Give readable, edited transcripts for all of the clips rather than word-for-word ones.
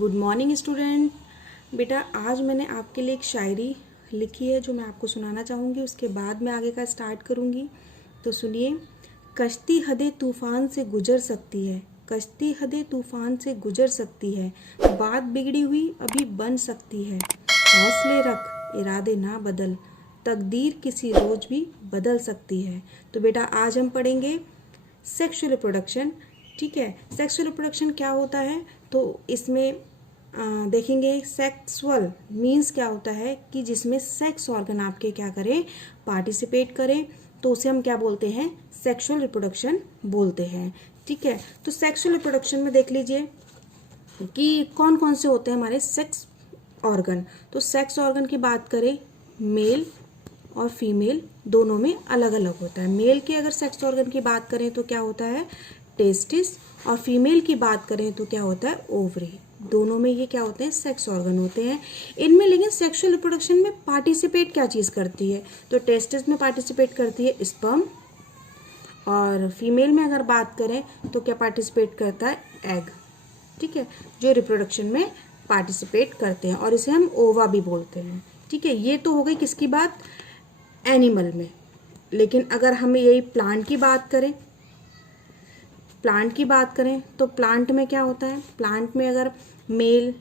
Good morning student. बेटा आज मैंने आपके लिए एक शायरी लिखी है जो मैं आपको सुनाना चाहूँगी, उसके बाद मैं आगे का स्टार्ट करूँगी। तो सुनिए। कश्ती हदे तूफ़ान से गुजर सकती है, कश्ती हदे तूफ़ान से गुजर सकती है, बात बिगड़ी हुई अभी बन सकती है। हौसले रख, इरादे ना बदल, तकदीर किसी रोज भी बदल सकती है। तो बेटा आज हम पढ़ेंगे सेक्सुअल रिप्रोडक्शन। ठीक है, सेक्सुअल रिप्रोडक्शन क्या होता है, तो इसमें देखेंगे सेक्सुअल मीन्स क्या होता है कि जिसमें सेक्स ऑर्गन आपके क्या करें, पार्टिसिपेट करें, तो उसे हम क्या बोलते हैं, सेक्सुअल रिप्रोडक्शन बोलते हैं। ठीक है, तो सेक्सुअल रिप्रोडक्शन में देख लीजिए कि कौन कौन से होते हैं हमारे सेक्स ऑर्गन। तो सेक्स ऑर्गन की बात करें, मेल और फीमेल दोनों में अलग अलग होता है। मेल के अगर सेक्स ऑर्गन की बात करें तो क्या होता है, टेस्टिस, और फीमेल की बात करें तो क्या होता है, ओवरी। दोनों में ये क्या होते हैं, सेक्स ऑर्गन होते हैं। इनमें लेकिन सेक्सुअल रिप्रोडक्शन में पार्टिसिपेट क्या चीज़ करती है, तो टेस्टिस में पार्टिसिपेट करती है स्पर्म, और फीमेल में अगर बात करें तो क्या पार्टिसिपेट करता है, एग। ठीक है, जो रिप्रोडक्शन में पार्टिसिपेट करते हैं, और इसे हम ओवा भी बोलते हैं। ठीक है, ये तो हो गई किसकी बात, एनिमल में। लेकिन अगर हम यही प्लांट की बात करें, प्लांट की बात करें तो प्लांट में क्या होता है, प्लांट में अगर मेल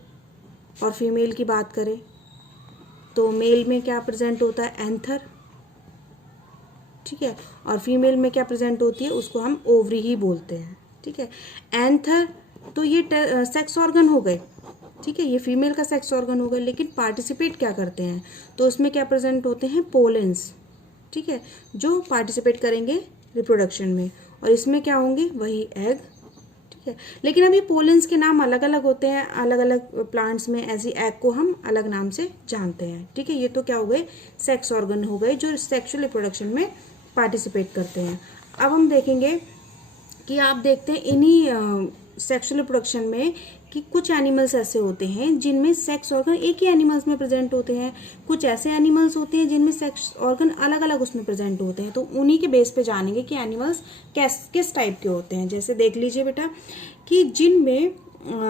और फीमेल की बात करें तो मेल में क्या प्रेजेंट होता है, एंथर। ठीक है, और फीमेल में क्या प्रेजेंट होती है, उसको हम ओवरी ही बोलते हैं। ठीक है, एंथर तो ये सेक्स ऑर्गन हो गए। ठीक है, ये फीमेल का सेक्स ऑर्गन हो गए, लेकिन पार्टिसिपेट क्या करते हैं, तो उसमें क्या प्रेजेंट होते हैं, पोलेंस। ठीक है, जो पार्टिसिपेट करेंगे रिप्रोडक्शन में, और इसमें क्या होंगे, वही एग। ठीक है, लेकिन अभी पोलेंस के नाम अलग अलग होते हैं, अलग अलग प्लांट्स में ऐसी एग को हम अलग नाम से जानते हैं। ठीक है, ये तो क्या हो गए, सेक्स ऑर्गन हो गए जो सेक्सुअल रिप्रोडक्शन में पार्टिसिपेट करते हैं। अब हम देखेंगे कि आप देखते हैं इन्हीं सेक्सुअल रिप्रोडक्शन में कि कुछ एनिमल्स ऐसे होते हैं जिनमें सेक्स ऑर्गन एक ही एनिमल्स में प्रेजेंट होते हैं, कुछ ऐसे एनिमल्स होते हैं जिनमें सेक्स ऑर्गन अलग अलग उसमें प्रेजेंट होते हैं। तो उन्हीं के बेस पे जानेंगे कि एनिमल्स किस टाइप के होते हैं। जैसे देख लीजिए बेटा कि जिनमें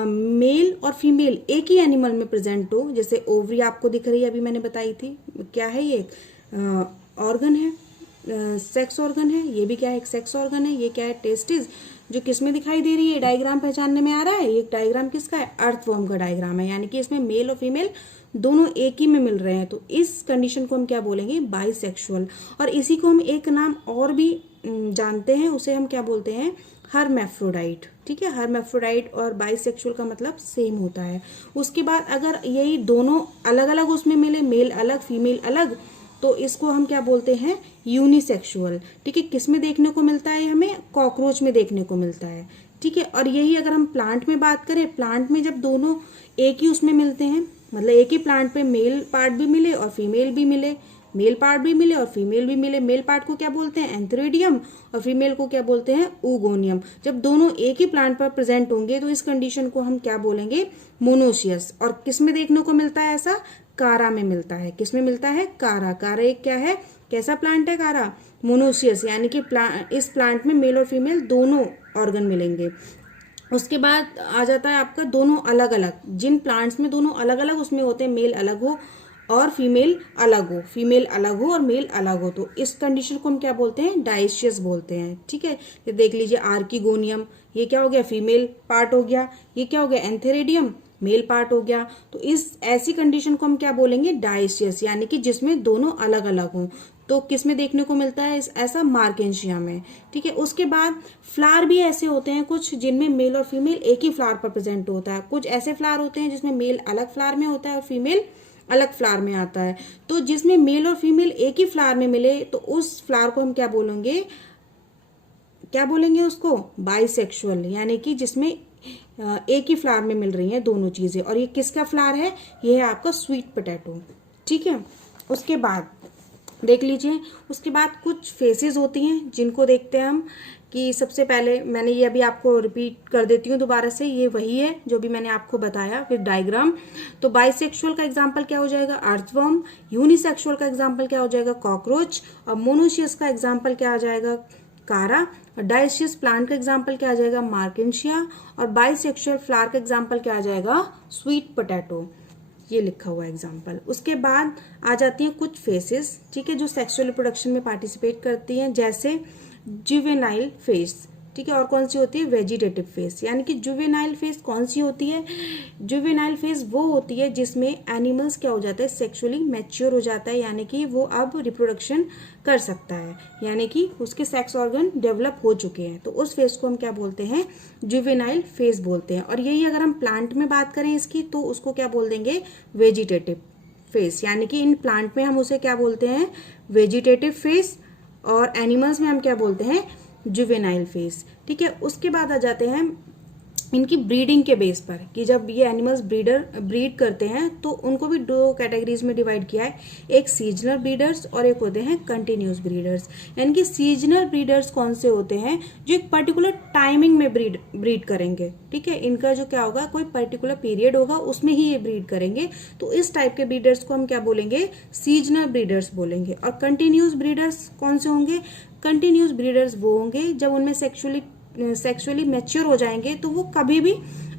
मेल और फीमेल एक ही एनिमल में प्रेजेंट हो, जैसे ओवरी आपको दिख रही है, अभी मैंने बताई थी, क्या है ये, ऑर्गन है, सेक्स ऑर्गन है। ये भी क्या है, एक सेक्स ऑर्गन है। ये क्या है, टेस्टिस, जो किस में दिखाई दे रही है, डायग्राम पहचानने में आ रहा है। ये डायग्राम किसका है, अर्थवर्म का डायग्राम है, यानी कि इसमें मेल और फीमेल दोनों एक ही में मिल रहे हैं। तो इस कंडीशन को हम क्या बोलेंगे, बाइसेक्सुअल। और इसी को हम एक नाम और भी जानते हैं, उसे हम क्या बोलते हैं, हर्मैफ्रोडाइट। ठीक है, हर्मैफ्रोडाइट और बाइसेक्सुअल का मतलब सेम होता है। उसके बाद अगर यही दोनों अलग अलग उसमें मिले, मेल अलग फीमेल अलग, तो इसको हम क्या बोलते हैं, यूनिसेक्सुअल। ठीक है, किस में देखने को मिलता है, हमें कॉकरोच में देखने को मिलता है। ठीक है, और यही अगर हम प्लांट में बात करें, प्लांट में जब दोनों एक ही उसमें मिलते हैं, मतलब एक ही प्लांट पे मेल पार्ट भी मिले और फीमेल भी मिले, मेल पार्ट भी मिले और फीमेल भी मिले, मेल पार्ट को क्या बोलते हैं, एंथेरिडियम, और फीमेल को क्या बोलते हैं, ऊगोनियम। जब दोनों एक ही प्लांट पर प्रेजेंट होंगे तो इस कंडीशन को हम क्या बोलेंगे, मोनोशियस। और किस में देखने को मिलता है ऐसा, कारा में मिलता है। किस में मिलता है, कारा। कारा एक क्या है, कैसा प्लांट है कारा, मोनोशियस, यानी कि इस प्लांट में मेल और फीमेल दोनों ऑर्गन मिलेंगे। उसके बाद आ जाता है आपका दोनों अलग अलग, जिन प्लांट्स में दोनों अलग अलग उसमें होते हैं, मेल अलग हो और फीमेल अलग हो, फीमेल अलग हो और मेल अलग हो, तो इस कंडीशन को हम क्या बोलते हैं, डाइशियस बोलते हैं। ठीक है, ये देख लीजिए आर्किगोनियम, ये क्या हो गया, फीमेल पार्ट हो गया। ये क्या हो गया, एंथेरिडियम, मेल पार्ट हो गया। तो इस ऐसी कंडीशन को हम क्या बोलेंगे, डाइशियस, यानी कि जिसमें दोनों अलग अलग हों। तो किस में देखने को मिलता है ऐसा, मार्केंशिया में। ठीक है, उसके बाद फ्लावर भी ऐसे होते हैं कुछ जिनमें मेल और फीमेल एक ही फ्लावर पर प्रेजेंट होता है। कुछ ऐसे फ्लावर होते हैं जिसमें मेल अलग फ्लावर में होता है और फीमेल अलग फ्लावर में आता है। तो जिसमें मेल और फीमेल एक ही फ्लावर में मिले तो उस फ्लावर को हम क्या बोलेंगे, क्या बोलेंगे उसको, बाइसेक्सुअल, यानी कि जिसमें एक ही फ्लावर में मिल रही हैं दोनों चीजें। और ये किसका फ्लावर है, ये है आपका स्वीट पोटैटो। ठीक है, उसके बाद देख लीजिए, उसके बाद कुछ फेसेस होती हैं जिनको देखते हैं हम, कि सबसे पहले मैंने ये अभी आपको रिपीट कर देती हूँ दोबारा से, ये वही है जो भी मैंने आपको बताया विद डायग्राम। तो बाइसेक्सुअल का एग्जांपल क्या हो जाएगा, अर्थवर्म। यूनिसेक्सुअल का एग्जांपल क्या हो जाएगा, कॉकरोच। और मोनोशियस का एग्जांपल क्या आ जाएगा, कारा। और डायसियस प्लांट का एग्जाम्पल क्या आ जाएगा, मार्केंशिया। और बाइसेक्सुअल फ्लावर का एग्जाम्पल क्या आ जाएगा, स्वीट पोटैटो। ये लिखा हुआ एग्जाम्पल। उसके बाद आ जाती हैं कुछ फेसेस, ठीक है, जो सेक्सुअल रिप्रोडक्शन में पार्टिसिपेट करती हैं, जैसे जुवेनाइल फेस, ठीक है। और कौन सी होती है, वेजिटेटिव फेस। यानी कि जुवेनाइल फेस कौन सी होती है, जुवेनाइल फेस वो होती है जिसमें एनिमल्स क्या हो जाता है, सेक्सुअली मैच्योर हो जाता है, यानी कि वो अब रिप्रोडक्शन कर सकता है, यानी कि उसके सेक्स ऑर्गन डेवलप हो चुके हैं। तो उस फेस को हम क्या बोलते हैं, जुवेनाइल फेस बोलते हैं। और यही अगर हम प्लांट में बात करें इसकी, तो उसको क्या बोल देंगे, वेजिटेटिव फेस। यानी कि इन प्लांट में हम उसे क्या बोलते हैं, वेजिटेटिव फेस, और एनिमल्स में हम क्या बोलते हैं, जुवेनाइल फेस, ठीक है। उसके बाद आ जाते हैं इनकी ब्रीडिंग के बेस पर, कि जब ये एनिमल्स ब्रीड करते हैं तो उनको भी दो कैटेगरीज में डिवाइड किया है, एक सीजनल ब्रीडर्स और एक होते हैं कंटिन्यूस ब्रीडर्स। यानी कि सीजनल ब्रीडर्स कौन से होते हैं, जो एक पर्टिकुलर टाइमिंग में ब्रीड करेंगे, ठीक है। इनका जो क्या होगा, कोई पर्टिकुलर पीरियड होगा, उसमें ही ये ब्रीड करेंगे। तो इस टाइप के ब्रीडर्स को हम क्या बोलेंगे, सीजनल ब्रीडर्स बोलेंगे। और कंटिन्यूस ब्रीडर्स कौन से होंगे, कंटिन्यूस ब्रीडर्स वो होंगे जब उनमें सेक्सुअली मैच्योर हो जाएंगे, तो वो कभी भी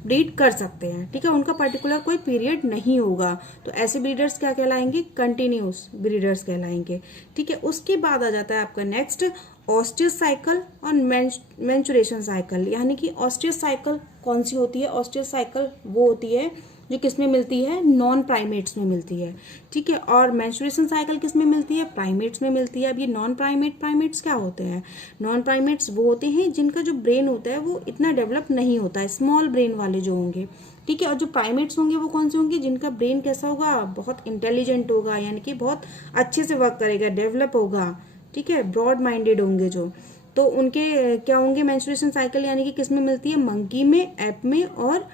ब्रीड कर सकते हैं, ठीक है। उनका पर्टिकुलर कोई पीरियड नहीं होगा। तो ऐसे ब्रीडर्स क्या कहलाएंगे, कंटिन्यूस ब्रीडर्स कहलाएंगे, ठीक है। उसके बाद आ जाता है आपका नेक्स्ट ऑस्टियस साइकिल और मेंस्ट्रुएशन साइकिल। यानी कि ऑस्टियस साइकिल कौन सी होती है, ऑस्टियस साइकिल वो होती है जो किसमें मिलती है, नॉन प्राइमेट्स में मिलती है, ठीक है। और मेंस्ट्रुएशन साइकिल किसमें मिलती है, प्राइमेट्स में मिलती है। अब ये नॉन प्राइमेट्स क्या होते हैं, नॉन प्राइमेट्स वो होते हैं जिनका जो ब्रेन होता है वो इतना डेवलप नहीं होता है, स्मॉल ब्रेन वाले जो होंगे, ठीक है। और जो प्राइमेट्स होंगे वो कौन से होंगे, जिनका ब्रेन कैसा होगा, बहुत इंटेलिजेंट होगा, यानी कि बहुत अच्छे से वर्क करेगा, डेवलप होगा, ठीक है, ब्रॉड माइंडेड होंगे जो। तो उनके क्या होंगे, मेंस्ट्रुएशन साइकिल यानी कि किसमें मिलती है, मंकी में, एप में और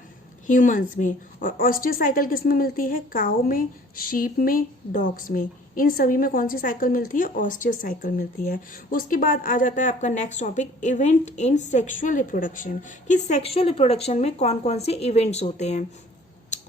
ह्यूमंस में। और ऑस्टियस साइकिल किस में मिलती है, काऊ में, शीप में, डॉग्स में। इन सभी में कौन सी साइकिल मिलती है, ऑस्टियस साइकिल मिलती है। उसके बाद आ जाता है आपका next topic, event in sexual reproduction, कि सेक्सुअल रिप्रोडक्शन में कौन कौन से इवेंट्स होते हैं।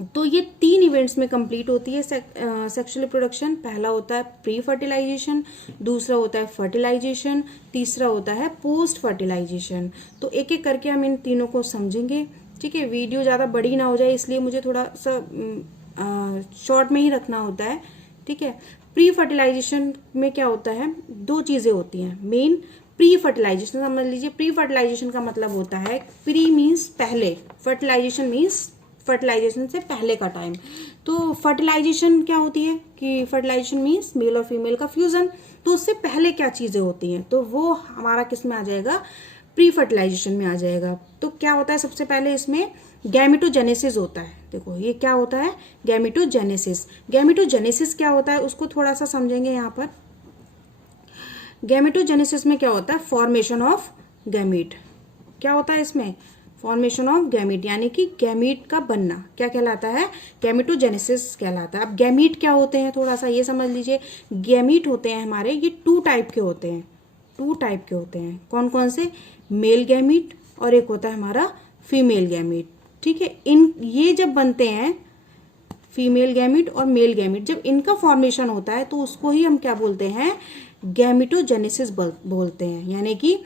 तो ये 3 इवेंट्स में कंप्लीट होती है सेक्सुअल रिप्रोडक्शन। पहला होता है प्री फर्टिलाइजेशन, दूसरा होता है फर्टिलाइजेशन, तीसरा होता है पोस्ट फर्टिलाइजेशन। तो एक एक करके हम इन तीनों को समझेंगे, ठीक है। वीडियो ज़्यादा बड़ी ना हो जाए, इसलिए मुझे थोड़ा सा शॉर्ट में ही रखना होता है, ठीक है। प्री फर्टिलाइजेशन में क्या होता है, 2 चीज़ें होती हैं मेन। प्री फर्टिलाइजेशन समझ लीजिए, प्री फर्टिलाइजेशन का मतलब होता है, प्री मीन्स पहले, फर्टिलाइजेशन मीन्स फर्टिलाइजेशन से पहले का टाइम। तो फर्टिलाइजेशन क्या होती है, कि फर्टिलाइजेशन मीन्स मेल और फीमेल का फ्यूजन। तो उससे पहले क्या चीज़ें होती हैं, तो वो हमारा किस में आ जाएगा, प्री फर्टिलाइजेशन में आ जाएगा। तो क्या होता है, सबसे पहले इसमें गैमेटोजेनेसिस होता है। देखो ये क्या होता है, गैमेटोजेनेसिस। गैमेटोजेनेसिस क्या होता है उसको थोड़ा सा समझेंगे यहाँ पर। गैमेटोजेनेसिस में क्या होता है, फॉर्मेशन ऑफ गैमीट। क्या होता है इसमें, फॉर्मेशन ऑफ गैमीट, यानी कि गैमीट का बनना क्या कहलाता है, गैमेटोजेनेसिस कहलाता है। अब गैमीट क्या होते हैं, थोड़ा सा ये समझ लीजिए। गैमीट होते हैं हमारे, ये 2 टाइप के होते हैं, 2 टाइप के होते हैं। कौन कौन से, मेल गैमीट और एक होता है हमारा फीमेल गैमीट, ठीक है। ये जब बनते हैं, फीमेल गैमीट और मेल गैमीट, जब इनका फॉर्मेशन होता है तो उसको ही हम क्या बोलते हैं, गैमेटोजेनेसिस बोलते हैं। यानी कि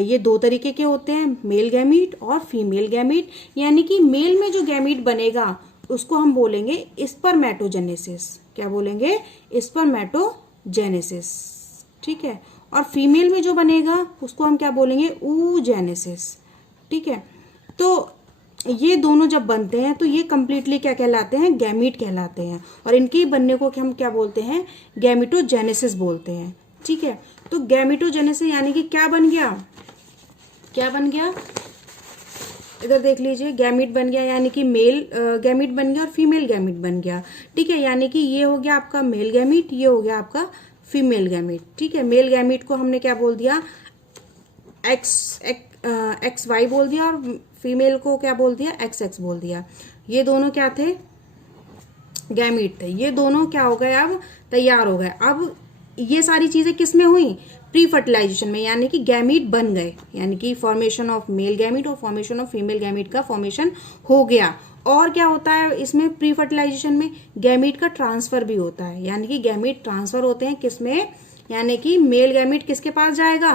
ये 2 तरीके के होते हैं, मेल गैमीट और फीमेल गैमीट। यानी कि मेल में जो गैमीट बनेगा उसको हम बोलेंगे स्पर्मेटोजेनेसिस। क्या बोलेंगे, स्पर्मेटोजेनेसिस, ठीक है। और फीमेल में जो बनेगा उसको हम क्या बोलेंगे, oogenesis, ठीक है। तो ये दोनों जब बनते हैं तो ये कंप्लीटली क्या कहलाते हैं, गैमीट कहलाते हैं। और इनके बनने को हम क्या बोलते हैं, गैमेटोजेनेसिस बोलते हैं, ठीक है। तो गैमेटोजेनेसिस यानी कि क्या बन गया, क्या बन गया, इधर देख लीजिए, गैमीट बन गया, यानी कि मेल गैमीट बन गया और फीमेल गैमीट बन गया, ठीक है। यानी कि ये हो गया आपका मेल गैमीट, ये हो गया आपका फीमेल गैमीट, ठीक है। मेल गैमीट को हमने क्या बोल दिया, एक्स वाई बोल दिया, और फीमेल को क्या बोल दिया, एक्स एक्स बोल दिया। ये दोनों क्या थे, गैमीट थे। ये दोनों क्या हो गए, अब तैयार हो गए। अब ये सारी चीजें किस में हुई, प्री फर्टिलाइजेशन में, यानी कि गैमीट बन गए, यानी कि फॉर्मेशन ऑफ मेल गैमीट और फॉर्मेशन ऑफ फीमेल गैमीट का फॉर्मेशन हो गया। और क्या होता है इसमें, प्री फर्टिलाइजेशन में गैमीट का ट्रांसफर भी होता है, यानी कि गैमीट ट्रांसफर होते हैं किसमें, यानी कि मेल गैमीट किसके पास जाएगा,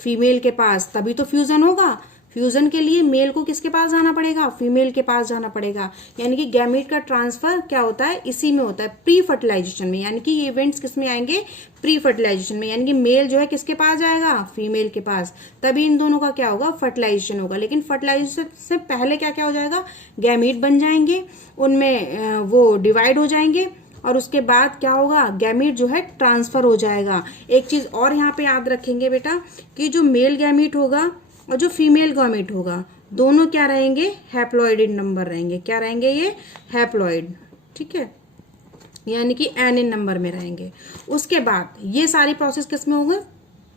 फीमेल के पास, तभी तो फ्यूजन होगा। फ्यूजन के लिए मेल को किसके पास जाना पड़ेगा, फीमेल के पास जाना पड़ेगा। यानी कि गैमीट का ट्रांसफर क्या होता है, इसी में होता है, प्री फर्टिलाइजेशन में। यानी कि ये इवेंट्स किस में आएंगे, प्री फर्टिलाइजेशन में। यानी कि मेल जो है किसके पास जाएगा, फीमेल के पास, तभी इन दोनों का क्या होगा, फर्टिलाइजेशन होगा। लेकिन फर्टिलाइजेशन से पहले क्या क्या हो जाएगा, गैमीट बन जाएंगे, उनमें वो डिवाइड हो जाएंगे, और उसके बाद क्या होगा, गैमीट जो है ट्रांसफर हो जाएगा। एक चीज और यहाँ पे याद रखेंगे बेटा, कि जो मेल गैमीट होगा और जो फीमेल गैमीट होगा, दोनों क्या रहेंगे, हैप्लॉइड इन नंबर रहेंगे। क्या रहेंगे, ये हैप्लॉइड, ठीक है, यानी कि एन इन नंबर में रहेंगे। उसके बाद ये सारी प्रोसेस किस में होगी,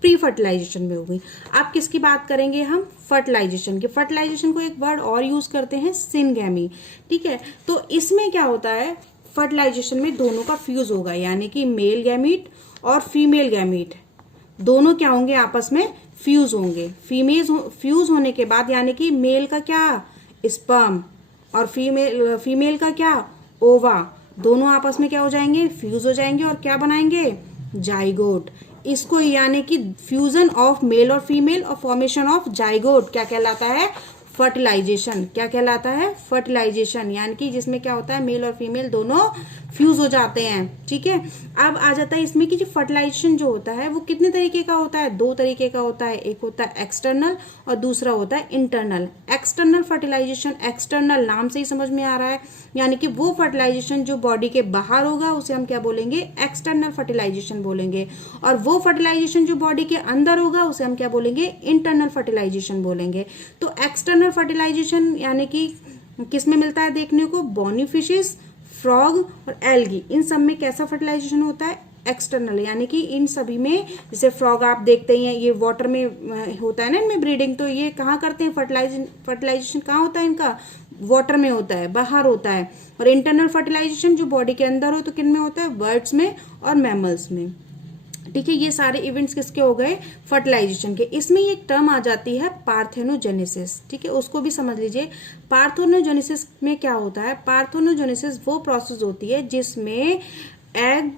प्री फर्टिलाइजेशन में होगी। अब किसकी बात करेंगे हम, फर्टिलाइजेशन की। फर्टिलाइजेशन को एक वर्ड और यूज करते हैं, सिनगैमी, ठीक है। तो इसमें क्या होता है, फर्टिलाइजेशन में दोनों का फ्यूज होगा, यानी कि मेल गैमीट और फीमेल गैमीट दोनों क्या होंगे, आपस में फ्यूज होंगे। फ्यूज होने के बाद यानी कि मेल का क्या, स्पर्म, और फीमेल का क्या, ओवा, दोनों आपस में क्या हो जाएंगे, फ्यूज हो जाएंगे, और क्या बनाएंगे, जाइगोट। इसको यानी कि फ्यूजन ऑफ मेल और फीमेल और फॉर्मेशन ऑफ जाइगोट क्या कहलाता है, फर्टिलाइजेशन। क्या कहलाता है, फर्टिलाइजेशन, यानी कि जिसमें क्या होता है, मेल और फीमेल दोनों फ्यूज हो जाते हैं, ठीक है। अब आ जाता है इसमें कि जो फर्टिलाइजेशन जो होता है वो कितने तरीके का होता है, दो तरीके का होता है। एक होता है एक्सटर्नल और दूसरा होता है इंटरनल। एक्सटर्नल फर्टिलाइजेशन, एक्सटर्नल नाम से ही समझ में आ रहा है, यानी कि वो फर्टिलाइजेशन जो बॉडी के बाहर होगा उसे हम क्या बोलेंगे, एक्सटर्नल फर्टिलाइजेशन बोलेंगे। और वो फर्टिलाइजेशन जो बॉडी के अंदर होगा उसे हम क्या बोलेंगे, इंटरनल फर्टिलाइजेशन बोलेंगे। तो एक्सटर्नल फर्टिलाइजेशन यानी कि किसमें मिलता है देखने को, बोनी फिशेस, फ्रॉग और एल्गी, इन सब में कैसा फर्टिलाइजेशन होता है, एक्सटर्नल। यानी कि इन सभी में, जैसे फ्रॉग आप देखते हैं ये वाटर में होता है ना, इनमें ब्रीडिंग, तो ये कहाँ करते हैं, फर्टिलाइजेशन कहाँ होता है इनका, वाटर में होता है, बाहर होता है। और इंटरनल फर्टिलाइजेशन जो बॉडी के अंदर हो तो किन में होता है, बर्ड्स में और मैमल्स में, ठीक है। ये सारे इवेंट्स किसके हो गए, फर्टिलाइजेशन के। इसमें एक टर्म आ जाती है पार्थेनोजेनेसिस, ठीक है, उसको भी समझ लीजिए। पार्थेनोजेनेसिस में क्या होता है, पार्थेनोजेनेसिस वो प्रोसेस होती है जिसमें एग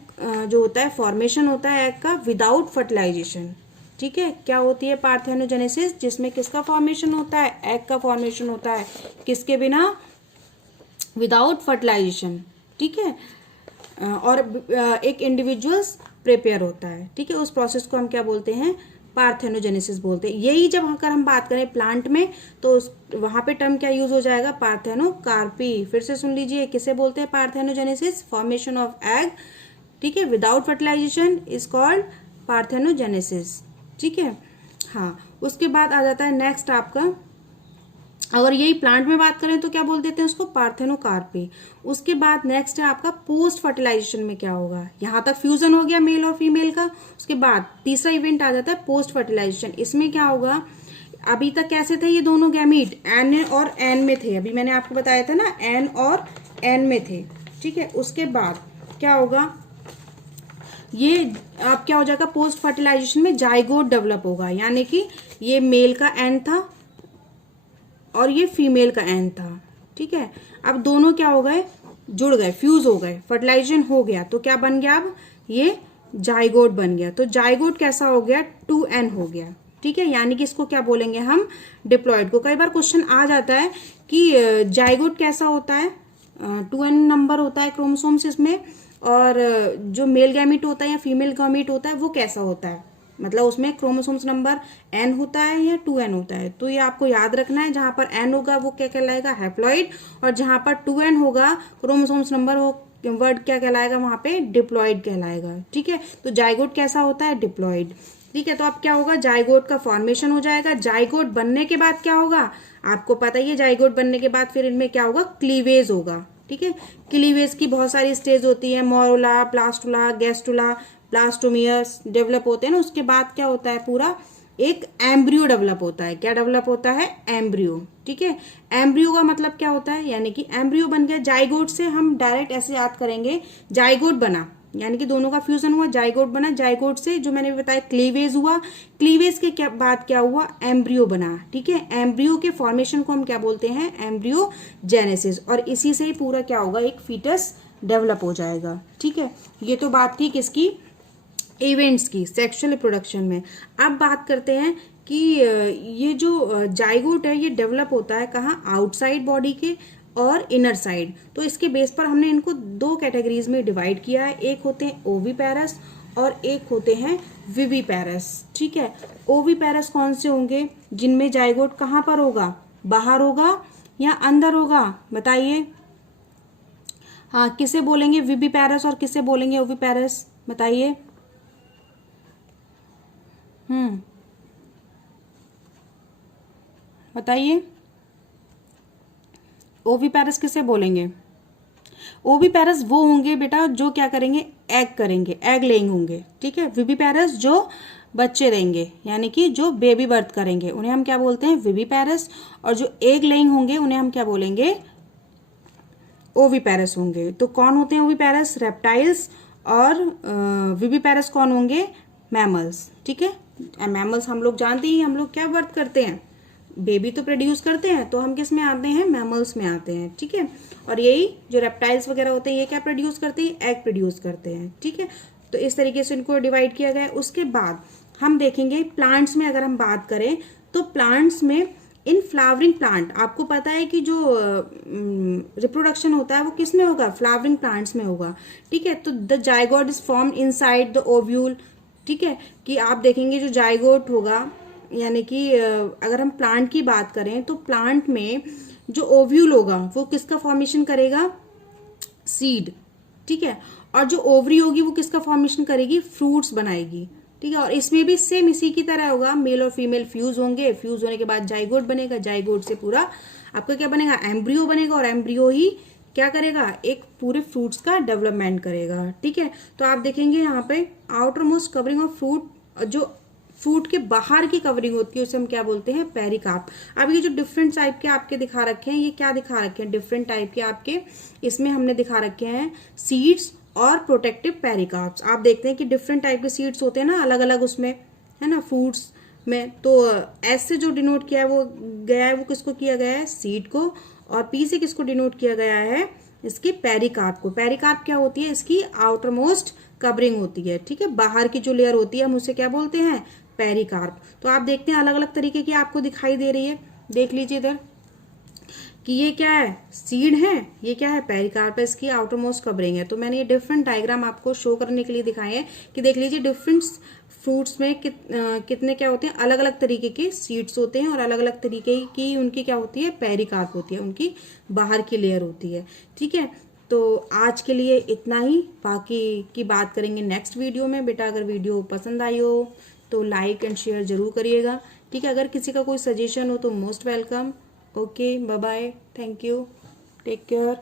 जो होता है, फॉर्मेशन होता है एग का विदाउट फर्टिलाइजेशन, ठीक है। क्या होती है पार्थेनोजेनेसिस, जिसमें किसका फॉर्मेशन होता है, एग का फॉर्मेशन होता है, किसके बिना, विदाउट फर्टिलाइजेशन, ठीक है। और एक इंडिविजुअल्स प्रिपेयर होता है, ठीक है। उस प्रोसेस को हम क्या बोलते हैं, पार्थेनोजेनेसिस बोलते हैं। यही जब अगर हम बात करें प्लांट में तो वहां पे टर्म क्या यूज हो जाएगा, पार्थेनोकार्पी। फिर से सुन लीजिए, किसे बोलते हैं पार्थेनोजेनेसिस, फॉर्मेशन ऑफ एग, ठीक है, without fertilisation is called parthenogenesis, ठीक है। हाँ, उसके बाद आ जाता है नेक्स्ट आपका, अगर यही प्लांट में बात करें तो क्या बोल देते हैं उसको, पार्थेनोकार्पी। उसके बाद नेक्स्ट है आपका पोस्ट फर्टिलाइजेशन में क्या होगा, यहां तक फ्यूजन हो गया मेल और फीमेल का। उसके बाद तीसरा इवेंट आ जाता है पोस्ट फर्टिलाइजेशन। इसमें क्या होगा, अभी तक कैसे थे ये दोनों गैमीट, एन और एन में थे, अभी मैंने आपको बताया था ना, एन और एन में थे, ठीक है। उसके बाद क्या होगा, ये अब क्या हो जाएगा, पोस्ट फर्टिलाइजेशन में जाइगोट डेवलप होगा, यानी कि ये मेल का एन था और ये फीमेल का एन था, ठीक है। अब दोनों क्या हो गए, जुड़ गए, फ्यूज हो गए, फर्टिलाइजेशन हो गया, तो क्या बन गया, अब ये जाइगोट बन गया। तो जाइगोट कैसा हो गया, 2n हो गया, ठीक है। यानी कि इसको क्या बोलेंगे हम, डिप्लॉयड को। कई बार क्वेश्चन आ जाता है कि जाइगोट कैसा होता है, 2n नंबर होता है क्रोमोसोम्स इसमें, और जो मेल गैमीट होता है या फीमेल गैमीट होता है वो कैसा होता है, मतलब उसमें क्रोमोसोम्स नंबर n होता है या 2n होता है। तो ये आपको याद रखना है, जहां पर n होगा वो क्या कहलाएगा, हैप्लॉइड, और जहां पर 2n होगा क्रोमोसोम्स नंबर, वो वर्ड क्या कहलाएगा, वहां पे डिप्लॉइड कहलाएगा, ठीक है। तो जाइगोट कैसा होता है, डिप्लॉइड, ठीक है। तो अब क्या होगा, जाइगोट का फॉर्मेशन हो जाएगा। जाइगोट बनने के बाद क्या होगा, आपको पता ही है, जाइगोट बनने के बाद फिर इनमें क्या होगा, क्लीवेज होगा, ठीक है। क्लीवेज की बहुत सारी स्टेज होती है, मोरुला, प्लास्टुला, गैस्टुला, ब्लास्टोमियस डेवलप होते हैं ना। उसके बाद क्या होता है, पूरा एक एम्ब्रियो डेवलप होता है। क्या डेवलप होता है, एम्ब्रियो, ठीक है। एम्ब्रियो का मतलब क्या होता है, यानी कि एम्ब्रियो बन गया। जाइगोट से हम डायरेक्ट ऐसे याद करेंगे, जाइगोट बना यानी कि दोनों का फ्यूजन हुआ, जाइगोट बना। जाइगोट से जो मैंने बताया क्लीवेज हुआ, क्लीवेज के बाद क्या हुआ, एम्ब्रियो बना, ठीक है। एम्ब्रियो के फॉर्मेशन को हम क्या बोलते हैं, एम्ब्रियोजेनेसिस, और इसी से ही पूरा क्या होगा, एक फीटस डेवलप हो जाएगा, ठीक है। ये तो बात थी किसकी, इवेंट्स की, सेक्सुअल रिप्रोडक्शन में। अब बात करते हैं कि ये जो जाइगोट है ये डेवलप होता है कहाँ, आउटसाइड बॉडी के और इनर साइड। तो इसके बेस पर हमने इनको दो कैटेगरीज में डिवाइड किया है, एक होते हैं ओविपेरस और एक होते हैं विविपेरस। ठीक है, ओविपेरस कौन से होंगे, जिनमें जाइगोट कहाँ पर होगा, बाहर होगा या अंदर होगा, बताइए। हाँ, किसे बोलेंगे विविपेरस और किसे बोलेंगे ओविपेरस, बताइए। बताइए, ओविपेरस किसे बोलेंगे। ओविपेरस वो होंगे बेटा जो क्या करेंगे, एग करेंगे, एग लेइंग होंगे। ठीक है, विविपेरस जो बच्चे देंगे यानी कि जो बेबी बर्थ करेंगे उन्हें हम क्या बोलते हैं, विविपेरस। और जो एग लेइंग होंगे उन्हें हम क्या बोलेंगे, ओविपेरस होंगे। तो कौन होते हैं ओविपेरस, रेप्टाइल्स। और विविपेरस कौन होंगे, मैमल्स। ठीक है, मैमल्स हम लोग जानते ही, हम लोग क्या बर्थ करते हैं, बेबी तो प्रोड्यूस करते हैं, तो हम किस में आते हैं, मैमल्स में आते हैं। ठीक है, और यही जो रेप्टाइल्स वगैरह होते हैं ये क्या प्रोड्यूस करते हैं, एग प्रोड्यूस करते हैं। ठीक है, तो इस तरीके से इनको डिवाइड किया गया है। उसके बाद हम देखेंगे प्लांट्स में, अगर हम बात करें तो प्लांट्स में इन फ्लावरिंग प्लांट, आपको पता है कि जो रिप्रोडक्शन होता है वो किस में होगा, फ्लावरिंग प्लांट्स में होगा। ठीक है, तो the zygote is formed inside the ovule. ठीक है, कि आप देखेंगे जो जाइगोट होगा, यानी कि अगर हम प्लांट की बात करें तो प्लांट में जो ओव्यूल होगा वो किसका फॉर्मेशन करेगा, सीड। ठीक है, और जो ओवरी होगी वो किसका फॉर्मेशन करेगी, फ्रूट्स बनाएगी। ठीक है, और इसमें भी सेम इसी की तरह होगा, मेल और फीमेल फ्यूज होंगे, फ्यूज होने के बाद जाइगोट बनेगा, जाइगोट से पूरा आपका क्या बनेगा, एम्ब्रियो बनेगा, और एम्ब्रियो ही क्या करेगा, एक पूरे फ्रूट्स का डेवलपमेंट करेगा। ठीक है, तो आप देखेंगे यहाँ पे outer most covering of fruit, जो फ्रूट के बाहर की कवरिंग होती है उसे हम क्या बोलते हैं, पेरिकार्प। अब ये जो डिफरेंट टाइप के आपके दिखा रखे हैं, ये क्या दिखा रखे हैं, डिफरेंट टाइप के आपके इसमें हमने दिखा रखे हैं सीड्स और प्रोटेक्टिव पेरिकार्प्स। आप देखते हैं कि डिफरेंट टाइप के सीड्स होते हैं ना, अलग अलग उसमें, है ना, फ्रूट्स में। तो ऐसे जो डिनोट किया है वो गया है, वो किसको किया गया है, सीड को, और पी से किसको डिनोट किया गया है, इसकी पेरिकार्प को। पेरिकार्प क्या होती है, इसकी आउटर मोस्ट कवरिंग होती है। ठीक है, बाहर की जो लेयर होती है हम उसे क्या बोलते हैं, पेरिकार्प। तो आप देखते हैं अलग अलग तरीके की आपको दिखाई दे रही है, देख लीजिए इधर कि ये क्या है, सीड है, ये क्या है, पेरिकार्प है, इसकी आउटर मोस्ट कवरिंग है। तो मैंने ये डिफरेंट डायग्राम आपको शो करने के लिए दिखाए हैं कि देख लीजिए डिफरेंट फ्रूट्स में कितने क्या होते हैं, अलग अलग तरीके के सीड्स होते हैं और अलग अलग तरीके की उनकी क्या होती है, पेरिकार्प होती है, उनकी बाहर की लेयर होती है। ठीक है, तो आज के लिए इतना ही, बाकी की बात करेंगे नेक्स्ट वीडियो में। बेटा अगर वीडियो पसंद आई हो तो लाइक एंड शेयर जरूर करिएगा। ठीक है, अगर किसी का कोई सजेशन हो तो most welcome. Okay, bye bye, thank you, take care.